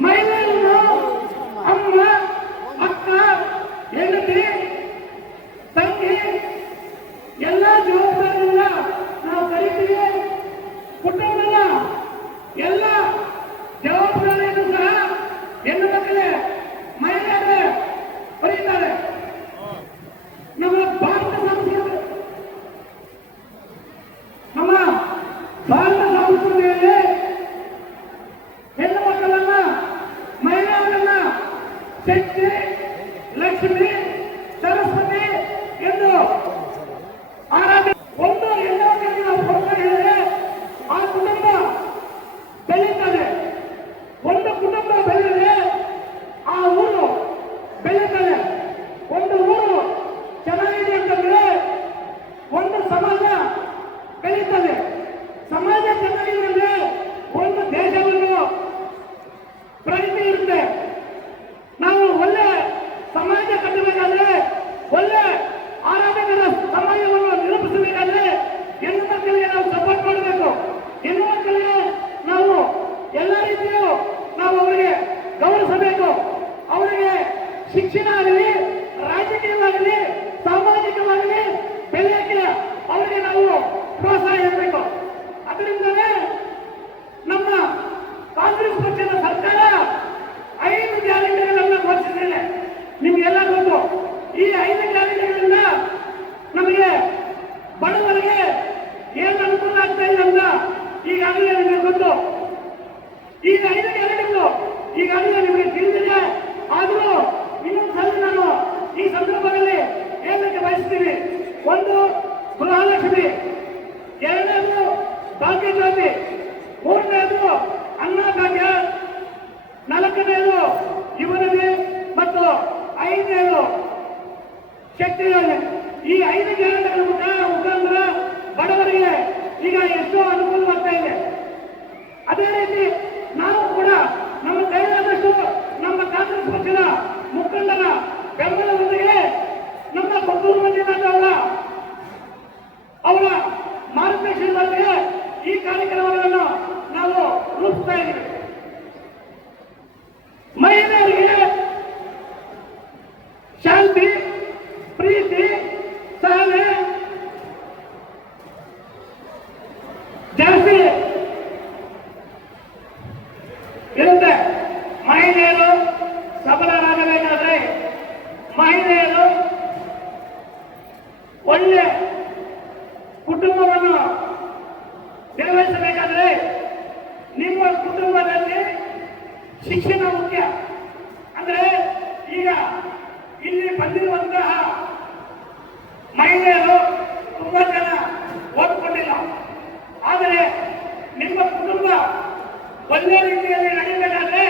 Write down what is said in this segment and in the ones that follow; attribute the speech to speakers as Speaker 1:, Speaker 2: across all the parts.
Speaker 1: ಮಹಿಳೆಯನ್ನು ಅಮ್ಮ ಅಕ್ಕ ಹೆಂಡತಿ ಪ್ರೋತ್ಸಾಹ ಇರಬೇಕು. ಅದರಿಂದಲೇ ನಮ್ಮ ಕಾಂಗ್ರೆಸ್ ಪಕ್ಷದ ಸರ್ಕಾರ ಐದು ಗ್ಯಾರಂಟಿಗಳನ್ನು ಘೋಷಿಸಿದೆ. ನಿಮ್ಗೆಲ್ಲ ಗೊತ್ತು, ಈ ಐದು ಗ್ಯಾರಂಟಿಗಳಿಂದ ನಮಗೆ ಬಡವರಿಗೆ ಏನು ಅನುಕೂಲ ಆಗ್ತಾ ಇದೆ ಅಂತ ಈಗಾಗಲೇ ನಿಮಗೆ ಗೊತ್ತು. ಈಗ ಐದು ಗ್ಯಾರಂಟಿಗಳು ಈಗಾಗಲೇ ನಿಮಗೆ ತಿಳಿದಿದೆ. ಆದರೂ ಇನ್ನೊಂದ್ಸಲ ನಾನು ಈ ಸಂದರ್ಭದಲ್ಲಿ ಹೇಳಲಿಕ್ಕೆ ಬಯಸ್ತೀನಿ. ಒಂದು ಗೃಹಲಕ್ಷ್ಮಿ. ಎರಡನೇದು ಭಾಗ್ಯ ಜ್ಯೋತಿ ಮೂರನೇದು ಅನ್ನಭಾಗ್ಯ ನಾಲ್ಕನೇದು ಯುವನಿಧಿ ಮತ್ತು ಐದನೇದು ಶಕ್ತಿ ಯೋಜನೆ ಈ ಐದು ಗ್ಯಾರಂಟಿಗಳ ಮುಖ- ಮುಖಾಂತರ ಬಡವರಿಗೆ ಈಗ ಎಷ್ಟೋ ಅನುಕೂಲವಾಗ್ತಾ ಇದೆ. ಅದೇ ರೀತಿ ನಾವು ಕೂಡ ನಮ್ಮ ಕೈಲಾದಷ್ಟು ನಮ್ಮ ಕಾಂಗ್ರೆಸ್ ಪಕ್ಷದ ಮುಖಂಡರ ಬೆಂಬಲದೊಂದಿಗೆ ನಮ್ಮ ಮಂಜುನಾಥ ಅವರ ಅವರ ಮಾರ್ಗದರ್ಶನದೊಂದಿಗೆ ಈ ಕಾರ್ಯಕ್ರಮಗಳನ್ನು ನಾವು ರೂಪಿಸ್ತಾ ಇದ್ದೀವಿ. ಮಹಿಳೆಯರಿಗೆ ಶಾಂತಿ, ಪ್ರೀತಿ, ಸಹನೆ ಜಾಸ್ತಿ ಇರುತ್ತೆ. ಮಹಿಳೆಯರು ಸಬಲರಾಗಬೇಕಾದ್ರೆ ಮಹಿಳೆಯರು ಒಳ್ಳೆ ಕುಟುಂಬವನ್ನು ನಿರ್ವಹಿಸಬೇಕಾದ್ರೆ ಕುಟುಂಬದಲ್ಲಿ ಶಿಕ್ಷಣ ಮುಖ್ಯ. ಅಂದ್ರೆ ಈಗ ಇಲ್ಲಿ ಬಂದಿರುವಂತಹ ಮಹಿಳೆಯರು ತುಂಬಾ ಜನ ಓದ್ಕೊಂಡಿಲ್ಲ. ಆದರೆ ನಿಮ್ಮ ಕುಟುಂಬ ಒಳ್ಳೆ ರೀತಿಯಲ್ಲಿ ನಡೀಬೇಕಾದ್ರೆ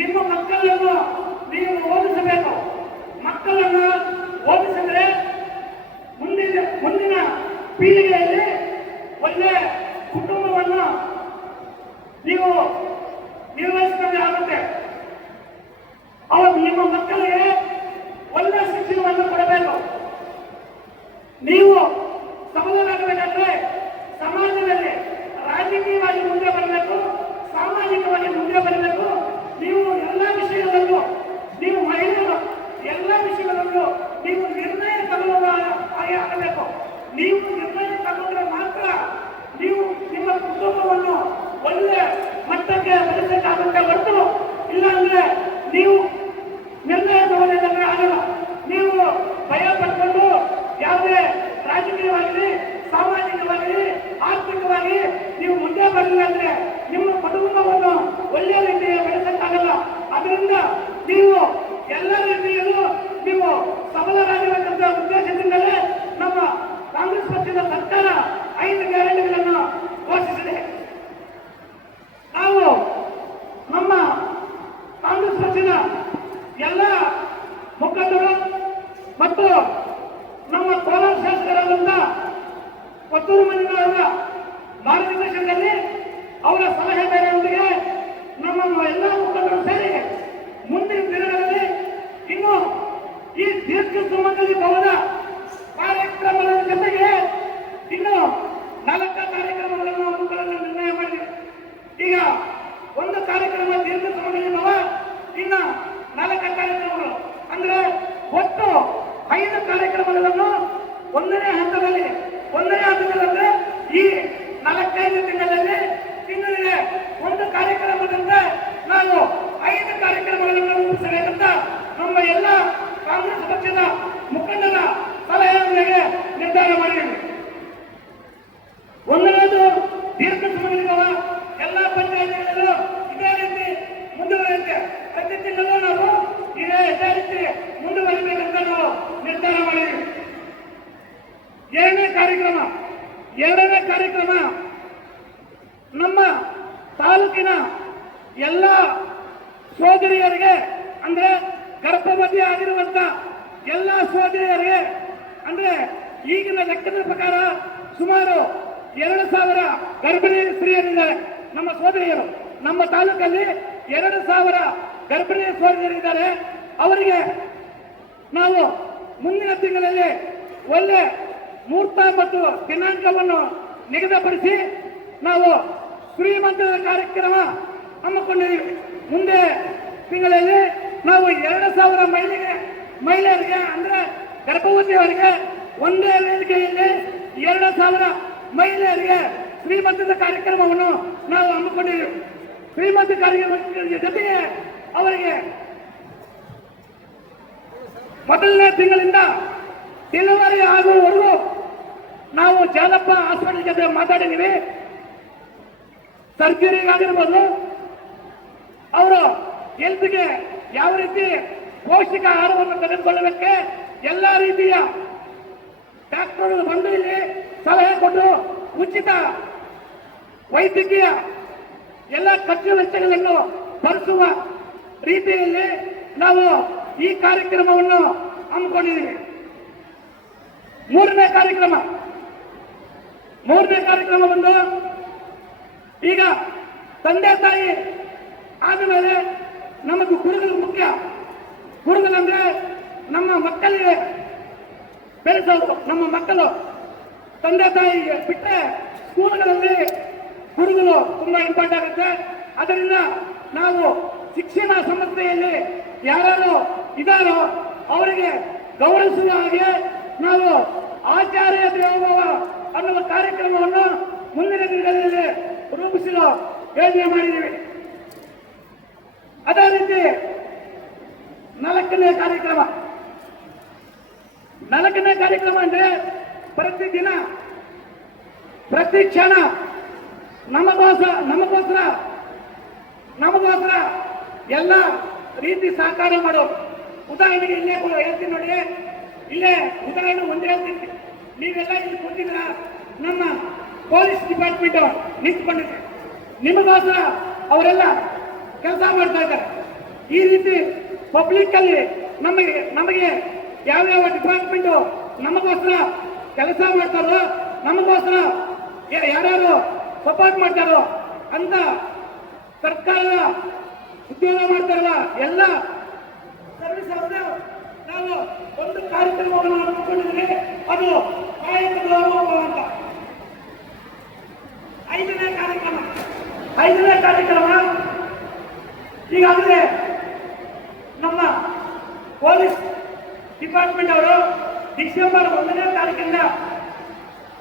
Speaker 1: ನಿಮ್ಮ ಮಕ್ಕಳನ್ನು ನೀವು ಓದಿಸಬೇಕು. ಮಕ್ಕಳನ್ನು ಓದಿಸಿದ್ರೆ ಮುಂದಿನ ಮುಂದಿನ ಪೀಳಿಗೆಯಲ್ಲಿ ಒಳ್ಳೆ ಕುಟುಂಬವನ್ನು ನೀವು ನಿರ್ವಹಿಸಿದಂತೆ ಆಗುತ್ತೆ. ಅವರು ನಿಮ್ಮ ಮಕ್ಕಳಿಗೆ ಒಳ್ಳೆ ಶಿಕ್ಷಣವನ್ನು ಕೊಡಬೇಕು. ನೀವು ಸಬಲರಾಗಬೇಕಾದ್ರೆ ಸಮಾಜದಲ್ಲಿ ರಾಜಕೀಯವಾಗಿ ಮುಂದೆ ಬರಬೇಕು, ಸಾಮಾಜಿಕವಾಗಿ ಮುಂದೆ ಬರಬೇಕು. ನೀವು ಎಲ್ಲ ವಿಷಯಗಳಲ್ಲೂ ನೀವು ಮಹಿಳೆಯರು ಎಲ್ಲ ವಿಷಯಗಳಲ್ಲೂ ನೀವು ನಿರ್ಣಯ ತಗೊಳ್ಳುವ ಹಾಗೆ ಆಗಬೇಕು. ನೀವು ನಿರ್ಣಯ ತಗೊಂಡ್ರೆ ಮಾತ್ರ ನೀವು ನಿಮ್ಮ ಕುಟುಂಬವನ್ನು ಒಳ್ಳೆ ಮಟ್ಟಕ್ಕೆ ಬೆಳೆಸಕ್ಕಾಗುತ್ತೆ ಹೊರತು ಇಲ್ಲಾಂದ್ರೆ ನೀವು ನಿರ್ಣಯ ತಗೊಂಡಿದ್ದಂದ್ರೆ ಆಗಲ್ಲ. ನೀವು ಭಯ ಪಡ್ಕೊಂಡು ಯಾವುದೇ ರಾಜಕೀಯವಾಗಲಿ, ಸಾಮಾಜಿಕವಾಗಲಿ, ಆರ್ಥಿಕವಾಗಿ ನೀವು ಮುಂದೆ ಬರಲಿಲ್ಲ ಅಂದ್ರೆ ನಿಮ್ಮ ಕುಟುಂಬವನ್ನು ಒಳ್ಳೆಯ ರೀತಿಯ ಬೆಳೆಸ ಕೊತ್ತೂರು ಮಂದಿಗಳ ಮಾರ್ಗದರ್ಶನದಲ್ಲಿ ಅವರ ಸಲಹೆಗಾರರೊಂದಿಗೆ ನಮ್ಮ ಎಲ್ಲ ಮುಖಂಡರು ಸೇರಿ ಮುಂದಿನ ದಿನಗಳಲ್ಲಿ ಇನ್ನು ಈ ದೀರ್ಘ ಸಂಬಂಧದಲ್ಲಿ ಭವನ ಕಾರ್ಯಕ್ರಮಗಳ ಜೊತೆಗೆ ಇನ್ನು ನಾಲ್ಕ ಕಾರ್ಯಕ್ರಮಗಳನ್ನು ಹಮ್ಮಿಕೊಳ್ಳಲು ನಿರ್ಣಯ ಮಾಡಿದೆ. ಈಗ ಒಂದು ಕಾರ್ಯಕ್ರಮ ದೀರ್ಘ ಸಂಬಂಧದಲ್ಲಿ ಭವ, ಇನ್ನು ನಾಲ್ಕ ಕಾರ್ಯಕ್ರಮಗಳು. ಅಂದ್ರೆ ಒಟ್ಟು ಐದು ಕಾರ್ಯಕ್ರಮಗಳನ್ನು ಒಂದನೇ ಹಂತದಲ್ಲಿ ಒಂದನೇ ಹಂತದಲ್ಲಿ ಅಂದ್ರೆ ಈ ನಾಲ್ಕೈದು ತಿಂಗಳಲ್ಲಿ ತಿಂಗಳಿಗೆ ಒಂದು ಕಾರ್ಯಕ್ರಮದಿಂದ ನಾವು ಐದು ಕಾರ್ಯಕ್ರಮಗಳನ್ನು ರೂಪಿಸಬೇಕಂತ ನಮ್ಮ ಎಲ್ಲ ಕಾಂಗ್ರೆಸ್ ಪಕ್ಷದ ಮುಖಂಡರ ಸಲಹೆ ನಿರ್ಧಾರ ಮಾಡಿದ್ದೇವೆ ಒಂದನೇದು ದೀರ್ಘ ಸುಮಂಗಲಿಗಳ ಎಲ್ಲ ಪಂಚಾಯತಿಗಳಲ್ಲೂ ಇದೇ ರೀತಿ ಮುಂದುವರಿಯುತ್ತೆ ಪ್ರತಿ ತಿಂಗಳು ನಾವು ಇದೇ ಇದೇ ರೀತಿ ಮುಂದುವರಿಬೇಕಂತ ನಾವು ನಿರ್ಧಾರ ಮಾಡಿದ್ದೀವಿ ಎರಡನೇ ಕಾರ್ಯಕ್ರಮ ಎರಡನೇ ಕಾರ್ಯಕ್ರಮ ನಮ್ಮ ತಾಲೂಕಿನ ಎಲ್ಲ ಸೋದರಿಯರಿಗೆ, ಅಂದ್ರೆ ಗರ್ಭವತಿ ಆಗಿರುವಂತ ಎಲ್ಲ ಸೋದರಿಯರಿಗೆ, ಅಂದ್ರೆ ಈಗಿನ ಲೆಕ್ಕದ ಪ್ರಕಾರ ಸುಮಾರು ಎರಡು ಸಾವಿರ ಗರ್ಭಿಣಿ ಸ್ತ್ರೀಯರಿದ್ದಾರೆ. ನಮ್ಮ ಸೋದರಿಯರು, ನಮ್ಮ ತಾಲೂಕಲ್ಲಿ ಎರಡು ಸಾವಿರ ಗರ್ಭಿಣಿ ಸೋದರಿಯರಿದ್ದಾರೆ. ಅವರಿಗೆ ನಾವು ಮುಂದಿನ ತಿಂಗಳಲ್ಲಿ ಒಳ್ಳೆ ಮುಹೂರ್ತ ಮತ್ತು ದಿನಾಂಕವನ್ನು ನಿಗದಿಪಡಿಸಿ ನಾವು ಶ್ರೀಮಂತದ ಕಾರ್ಯಕ್ರಮ ಹಮ್ಮಿಕೊಂಡಿದ್ದೀವಿ. ಮುಂದೆ ತಿಂಗಳಲ್ಲಿ ನಾವು ಎರಡು ಸಾವಿರ ಮಹಿಳೆಗೆ ಮಹಿಳೆಯರಿಗೆ ಅಂದ್ರೆ ಗರ್ಭವತಿಯವರಿಗೆ ಒಂದೇ ವೇದಿಕೆಯಲ್ಲಿ ಎರಡು ಸಾವಿರ ಮಹಿಳೆಯರಿಗೆ ಶ್ರೀಮಂತದ ಕಾರ್ಯಕ್ರಮವನ್ನು ನಾವು ಹಮ್ಮಿಕೊಂಡಿದ್ದೀವಿ. ಶ್ರೀಮಂತ ಕಾರ್ಯಕ್ರಮದ ಜೊತೆಗೆ ಅವರಿಗೆ ಮೊದಲನೇ ತಿಂಗಳಿಂದ ಡೆಲಿವರಿ ಆಗುವವರೆಗೂ ನಾವು ಜಾಲಪ್ಪ ಹಾಸ್ಪಿಟಲ್ ಜೊತೆ ಮಾತಾಡಿದ್ದೀವಿ. ಸರ್ಜರಿಗಾಗಿರ್ಬೋದು ಅವರು ಹೆಲ್ತ್ಗೆ ಯಾವ ರೀತಿ ಪೌಷ್ಟಿಕ ಆಹಾರವನ್ನು ತೆಗೆದುಕೊಳ್ಳಬೇಕೆ? ಎಲ್ಲ ರೀತಿಯ ಡಾಕ್ಟರ್ಗಳು ಬಂದು ಇಲ್ಲಿ ಸಲಹೆ ಕೊಟ್ಟು ಉಚಿತ ವೈದ್ಯಕೀಯ ಎಲ್ಲ ಖರ್ಚು ವೆಚ್ಚಗಳನ್ನು ಭರಿಸುವ ರೀತಿಯಲ್ಲಿ ನಾವು ಈ ಕಾರ್ಯಕ್ರಮವನ್ನು ಹಮ್ಮಿಕೊಂಡಿದ್ದೀವಿ. ಮೂರನೇ ಕಾರ್ಯಕ್ರಮ. ಮೂರನೇ ಕಾರ್ಯಕ್ರಮ ಬಂದು ಈಗ ತಂದೆ ತಾಯಿ ಆದಮೇಲೆ ನಮಗೆ ಗುರುಗಳು ಮುಖ್ಯ. ಗುರುಗಳಂದ್ರೆ ನಮ್ಮ ಮಕ್ಕಳಿಗೆ ಬೆಳೆಸೋದು, ನಮ್ಮ ಮಕ್ಕಳು. ತಂದೆ ತಾಯಿಗೆ ಬಿಟ್ಟರೆ ಸ್ಕೂಲ್ಗಳಲ್ಲಿ ಗುರುಗಳು ತುಂಬಾ ಇಂಪಾರ್ಟೆಂಟ್ ಆಗುತ್ತೆ. ಅದರಿಂದ ನಾವು ಶಿಕ್ಷಣ ಸಂಸ್ಥೆಯಲ್ಲಿ ಯಾರು ಇದಾರೋ ಅವರಿಗೆ ಗೌರವಿಸುವ ಹಾಗೆ ನಾವು ಆಚಾರ್ಯ ದೇವೋಭವ ಅನ್ನುವ ಕಾರ್ಯಕ್ರಮವನ್ನು ಮುಂದಿನ ದಿನಗಳಲ್ಲಿ ರೂಪಿಸಲು ಯೋಜನೆ ಮಾಡಿದ್ದೀವಿ. ಅದೇ ರೀತಿ ನಾಲ್ಕನೇ ಕಾರ್ಯಕ್ರಮ. ನಾಲ್ಕನೇ ಕಾರ್ಯಕ್ರಮ ಅಂದ್ರೆ ಪ್ರತಿದಿನ, ಪ್ರತಿ ಕ್ಷಣ ನಮಗೋಸ್ಕರ ನಮಗೋಸ್ಕರ ನಮಗೋಸ್ಕರ ಎಲ್ಲ ರೀತಿ ಸಹಕಾರ ಮಾಡೋರು. ಉದಾಹರಣೆಗೆ ಇಲ್ಲೇ ಹೇಳ್ತೀನಿ ನೋಡಿ. ಇಲ್ಲೇ ಉದಾಹರಣೆ ಒಂದೇ ಹೇಳ್ತೀನಿ. ನೀವೆಲ್ಲ ಇಲ್ಲಿ ಕೂತಿದ್ರ ನಮ್ಮ ಪೊಲೀಸ್ ಡಿಪಾರ್ಟ್ಮೆಂಟ್ ನಿಂತ್ಕೊಂಡಿದೆ. ನಿಮಗೋಸ್ಕರ ಅವರೆಲ್ಲ ಕೆಲಸ ಮಾಡ್ತಾ ಇದ್ದಾರೆ. ಈ ರೀತಿ ಪಬ್ಲಿಕ್ ಅಲ್ಲಿ ನಮಗೆ ನಮಗೆ ಯಾವ್ಯಾವ ಡಿಪಾರ್ಟ್ಮೆಂಟ್ ನಮಗೋಸ್ಕರ ಕೆಲಸ ಮಾಡ್ತಾರೋ, ನಮಗೋಸ್ಕರ ಯಾರ್ಯಾರು ಸಪೋರ್ಟ್ ಮಾಡ್ತಾರೋ ಅಂತ ಸರ್ಕಾರದ ಉದ್ಯೋಗ ಮಾಡ್ತಾರಲ್ಲ, ಎಲ್ಲ ಸರ್ವಿಸ್ ಅವರು ನಾವು ಒಂದು ಕಾರ್ಯಕ್ರಮವನ್ನು ಹಮ್ಮಿಕೊಂಡಿದ್ದೀವಿ ಅದು ಕಾಯಕ ಅಂತ. ಐದನೇ ಕಾರ್ಯಕ್ರಮ. ಐದನೇ ಕಾರ್ಯಕ್ರಮ. ಈಗಾಗಲೇ ನಮ್ಮ ಪೊಲೀಸ್ ಡಿಪಾರ್ಟ್ಮೆಂಟ್ ಅವರು ಡಿಸೆಂಬರ್ ಒಂದನೇ ತಾರೀಕಿಂದ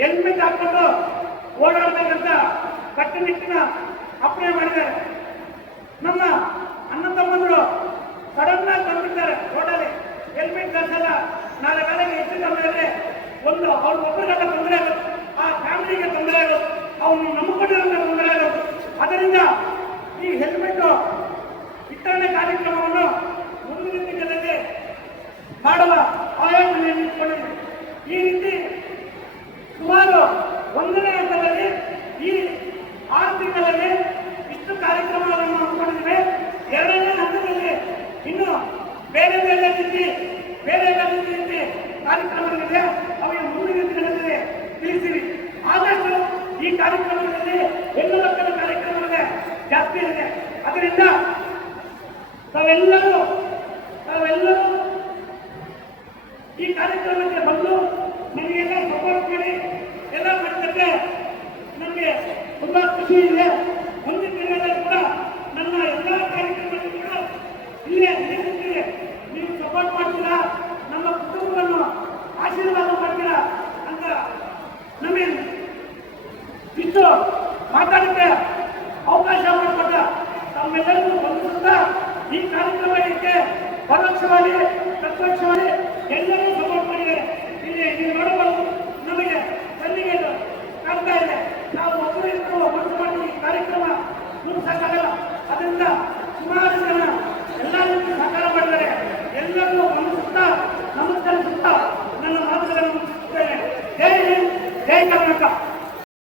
Speaker 1: ಹೆಲ್ಮೆಟ್ ಹಾಕೊಂಡು ಓಡಾಡಬೇಕಂತ ಕಟ್ಟುನಿಟ್ಟಿನ ಅಪ್ಲೈ ಮಾಡಿದ್ದಾರೆ. ನಮ್ಮ ಅಣ್ಣ ತಮ್ಮಂದರು ಸಡನ್ ಆಗಿ ಬಂದಿದ್ದಾರೆ ರೋಡಲ್ಲಿ. ಹೆಲ್ಮೆಟ್ ಧರಿಸಲ್ಲ. ನಾಳೆ ಬೆಳಗ್ಗೆ ಹೆಚ್ಚು ಸಮಯದಲ್ಲಿ ಒಂದು ಅವ್ರ ಒಬ್ಬರಿಗೆಲ್ಲ ತೊಂದರೆ ಆಗುತ್ತೆ. ಆ ಫ್ಯಾಮಿಲಿಗೆ ತೊಂದರೆ ಆಗುತ್ತೆ. ಅವನು ನಮ್ಮ ತೊಂದರೆ ಆಗುತ್ತೆ ಅದರಿಂದ ಈ ಹೆಲ್ಮೆಟ್ ವಿತರಣೆ ಕಾರ್ಯಕ್ರಮವನ್ನು ಮುಂದಿನ ಮಾಡಲು ಆಯೋಜನೆ ಇಟ್ಕೊಂಡಿದ್ದೀವಿ ಈ ರೀತಿ ಸುಮಾರು ಒಂದನೇ ಹಂತದಲ್ಲಿ ಈ ಆರು ತಿಂಗಳಲ್ಲಿ ಇಷ್ಟು ಕಾರ್ಯಕ್ರಮಗಳನ್ನು ಹಮ್ಮಿಕೊಂಡಿದ್ದೇವೆ. ಎರಡನೇ ಹಂತದಲ್ಲಿ ಇನ್ನು ಬೇರೆ ಬೇರೆ ರೀತಿ, ಬೇರೆ ಬೇರೆ ರೀತಿ ಕಾರ್ಯಕ್ರಮಗಳಿದೆ. ಅವರಿಗೆ ಮುಂದಿನ ದಿನಗಳಲ್ಲಿ ಆದಷ್ಟು ಈ ಕಾರ್ಯಕ್ರಮಗಳಲ್ಲಿ ಹೆಣ್ಣು ಮಕ್ಕಳ ಕಾರ್ಯಕ್ರಮಗಳಿದೆ ಜಾಸ್ತಿ ಇದೆ. ಅದರಿಂದ ತಾವೆಲ್ಲರೂ ತಾವೆಲ್ಲರೂ ಈ ಕಾರ್ಯಕ್ರಮಕ್ಕೆ ಬಂದು ನಮಗೆಲ್ಲ ಸಪೋರ್ಟ್ ಮಾಡಿ, ಎಲ್ಲ ಮಾಡಿದ್ದಕ್ಕೆ ನಮಗೆ ತುಂಬಾ ಖುಷಿ ಇದೆ ಮುಂದಿನ ದಿನಗಳಲ್ಲಿ ಕೂಡ ನನ್ನ ಎಲ್ಲ ಕಾರ್ಯಕ್ರಮಗಳು ಕೂಡ ಇಲ್ಲೇ ನಿಲ್ಲುತ್ತಿದೆ ನೀವು ಸಪೋರ್ಟ್ ಮಾಡ್ತೀರಾ ನಮ್ಮ ಕುಟುಂಬವನ್ನು ಆಶೀರ್ವಾದ ಮಾಡ್ತೀರಾ ಅಂತ ನಮಗೆ ಇಷ್ಟು ಮಾತಾಡಕ್ಕೆ ಅವಕಾಶ ಮಾಡಿಕೊಟ್ಟ ತಮ್ಮೆಲ್ಲರಿಗೂ ಬಂದಿರುತ್ತಾ ಈ ಕಾರ್ಯಕ್ರಮಕ್ಕೆ ಪರೋಕ್ಷವಾಗಿ ಪ್ರತ್ಯಕ್ಷವಾಗಿ ಎಲ್ಲರೂ ಸಪೋರ್ಟ್ ಮಾಡಿದ್ದಾರೆ. ಇಲ್ಲಿ ನೀವು ನೋಡಬಹುದು, ನಮಗೆ ಕಣ್ಣಿಗೆ ಕಾಣ್ತಾ ಇದೆ. ನಾವು ಒಬ್ಬರಿಗೂ ಮನಸ್ಸು ಮಾಡಿ ಕಾರ್ಯಕ್ರಮ ಮುಗಿಸಕ್ಕಾಗಲ್ಲ. ಅದರಿಂದ